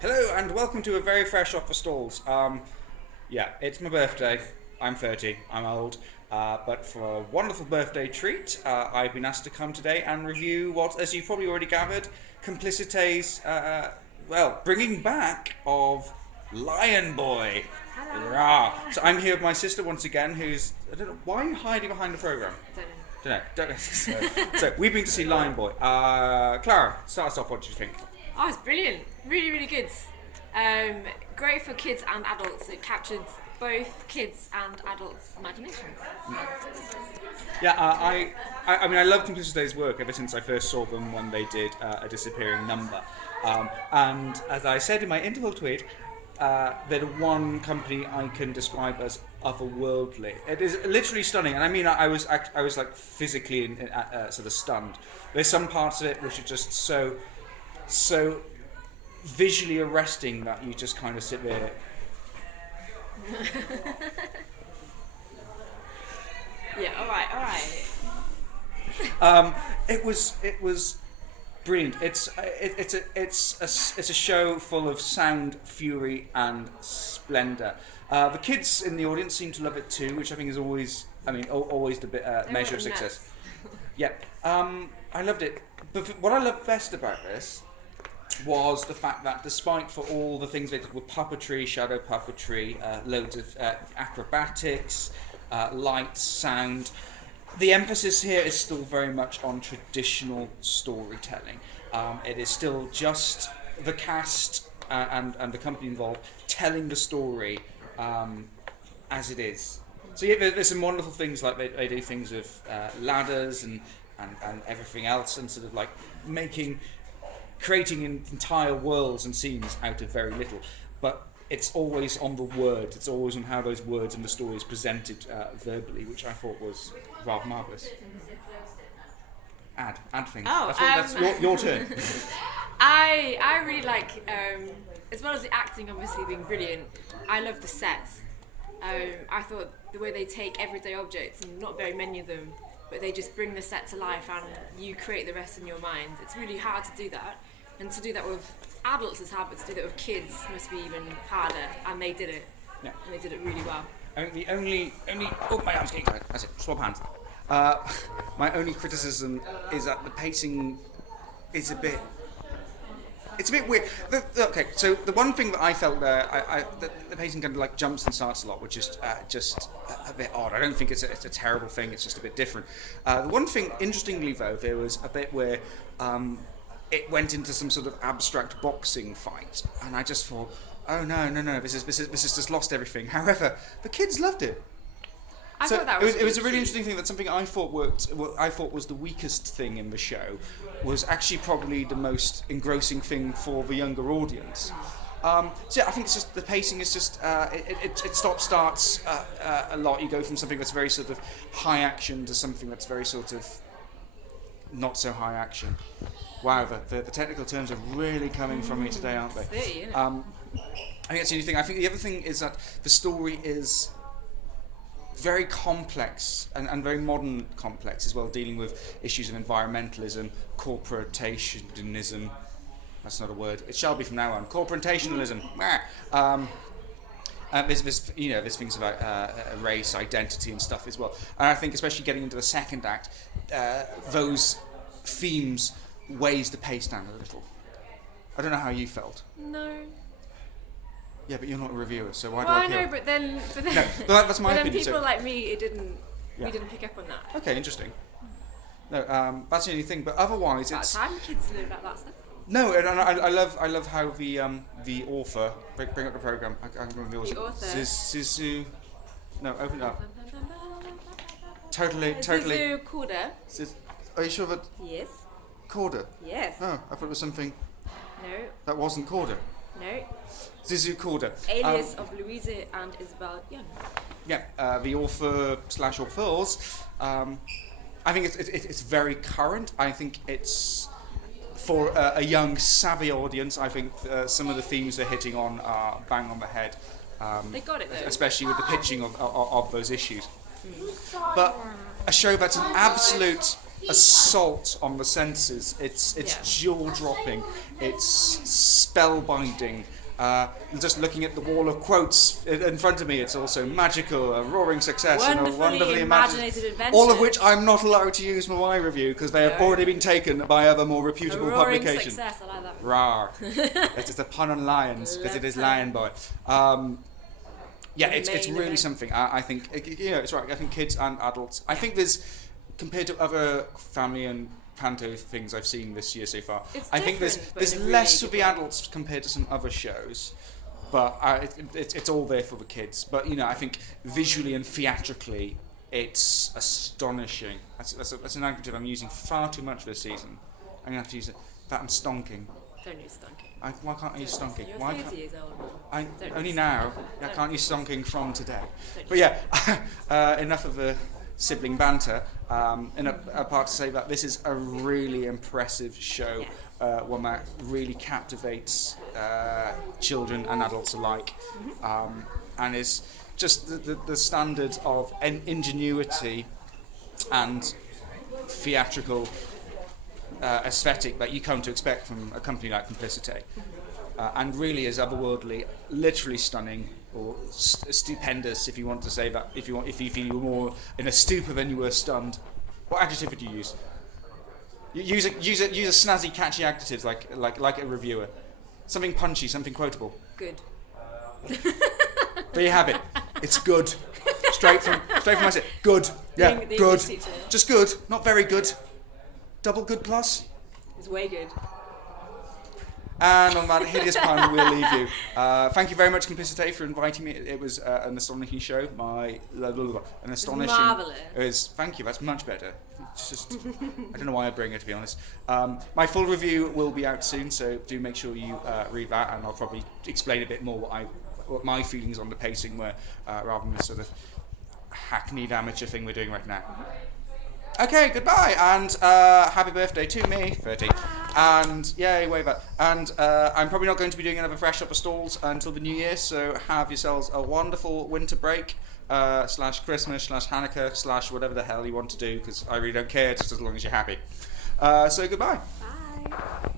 Hello and welcome to a very fresh off the stalls. Yeah, it's my birthday. I'm 30. I'm old. But for a wonderful birthday treat, I've been asked to come today and review what, as you've probably already gathered, Complicite's, bringing back of Lionboy. Rah. So I'm here with my sister once again, who's, I don't know, why are you hiding behind the programme? Don't know. So we've been to see Lionboy. Clara, start us off. What did you think? Oh, it's brilliant. Really, really good. Great for kids and adults. It captured both kids and adults' imaginations. Yeah, I mean, I love Complicite's work ever since I first saw them when they did A Disappearing Number. And as I said in my interval tweet, they're the one company I can describe as otherworldly. It is literally stunning, and I mean, I was like physically sort of stunned. There's some parts of it which are just so visually arresting that you just kind of sit there. Yeah, all right. It was brilliant. It's a show full of sound, fury, and splendor. The kids in the audience seem to love it too, which I think is always the measure of success. Yeah, I loved it. But what I loved best about this was the fact that despite for all the things they did with puppetry, shadow puppetry, loads of acrobatics, lights, sound, the emphasis here is still very much on traditional storytelling. It is still just the cast and the company involved telling the story as it is. So yeah, there's some wonderful things like they do things with ladders and everything else, and sort of like creating entire worlds and scenes out of very little. But it's always on the word. It's always on how those words and the story is presented verbally, which I thought was rather marvellous. Add things. Oh, that's your turn. I really like, as well as the acting obviously being brilliant, I love the sets. I thought the way they take everyday objects, and not very many of them, but they just bring the set to life and you create the rest in your mind. It's really hard to do that. And to do that with adults is hard, but to do that with kids must be even harder. And they did it. Yeah. And they did it really well. I mean, the only oh, my arm's getting tired. That's it. Swap hands. My only criticism is that the pacing is a bit weird. Okay, so the one thing that I felt there, the pacing kind of like jumps and starts a lot, which is just a bit odd. I don't think it's a terrible thing. It's just a bit different. The one thing, interestingly though, there was a bit where it went into some sort of abstract boxing fight, and I just thought, oh no, this is just lost everything. However, the kids loved it. I thought that was it was a really interesting thing. That something I thought worked. What I thought was the weakest thing in the show was actually probably the most engrossing thing for the younger audience. So yeah, I think it's just the pacing is just it starts a lot. You go from something that's very sort of high action to something that's very sort of not so high action. Wow, the technical terms are really coming from me today, aren't they? I think that's the only thing. I think the other thing is that the story is very complex and very modern complex as well, dealing with issues of environmentalism, corporationism. That's not a word. It shall be from now on. Corporationalism. There's things about race, identity, and stuff as well. And I think, especially getting into the second act, those themes weighs the pace down a little. I don't know how you felt. No. Yeah, but you're not a reviewer, so why well, do I care? care? No, but then no, but that's my but opinion. then people so. like me, we didn't pick up on that. Okay, interesting. No, that's the only thing. But otherwise, About it's time kids know about that stuff. no, and I love how the author bring up the program. I can't remember the author. Zizu. No, open it up. Totally. Zizu Korda. Are you sure that? Yes. Korda? Yes. Oh, I thought it was something. No. That wasn't Korda. No. Zizu Korda. Alias of Louise and Isabel Young. Yeah, the author / authors. I think it's very current. I think it's for a young, savvy audience. I think some of the themes they're hitting on are bang on the head. They got it though. Especially with the pitching of those issues. But a show that's an absolute assault on the senses. It's jaw-dropping. It's spellbinding. Just looking at the wall of quotes in front of me, it's also magical, a roaring success, and a wonderfully imaginated adventure. All of which I'm not allowed to use for my review because they have already been taken by other more reputable a roaring publications. Success, I like that. Rawr. It's just a pun on lions because it is Lionboy. It's really something. I think it's right. I think kids and adults. I think there's, compared to other family and panto things I've seen this year so far, I think there's less for the adults compared to some other shows, but it's all there for the kids. But I think visually and theatrically, it's astonishing. That's an adjective I'm using far too much this season. I'm gonna have to use it. That I'm stonking. Don't use stonking. Why can't I use stonking? You're Why 30 years old. only now. I can't use stonking from today. But yeah, enough of the sibling banter. And apart to say that this is a really impressive show, one that really captivates children and adults alike, and is just the standard of ingenuity and theatrical aesthetic that you come to expect from a company like Complicite, and really is otherworldly, literally stunning, or stupendous, if you want to say that. If you were more in a stupor than you were stunned, what adjective would you use? Use a snazzy, catchy adjectives like a reviewer. Something punchy, something quotable. Good. There you have it. It's good. Straight from my set. Good. Yeah, The good. English teacher. Just good, not very good. Double good plus. It's way good. And on that hideous pun, we'll leave you. Thank you very much, Complicite, for inviting me. It was an astonishing show. An astonishing. Marvellous. It was. Thank you. That's much better. It's just. I don't know why I bring it, to be honest. My full review will be out soon, so do make sure you read that, and I'll probably explain a bit more what my feelings on the pacing were, rather than the sort of hackneyed amateur thing we're doing right now. Okay, goodbye, and happy birthday to me, 30. And yay, wave up. And I'm probably not going to be doing another Fresh Up of Stalls until the new year, so have yourselves a wonderful winter break, / Christmas, / Hanukkah, / whatever the hell you want to do, because I really don't care, just as long as you're happy. So goodbye. Bye.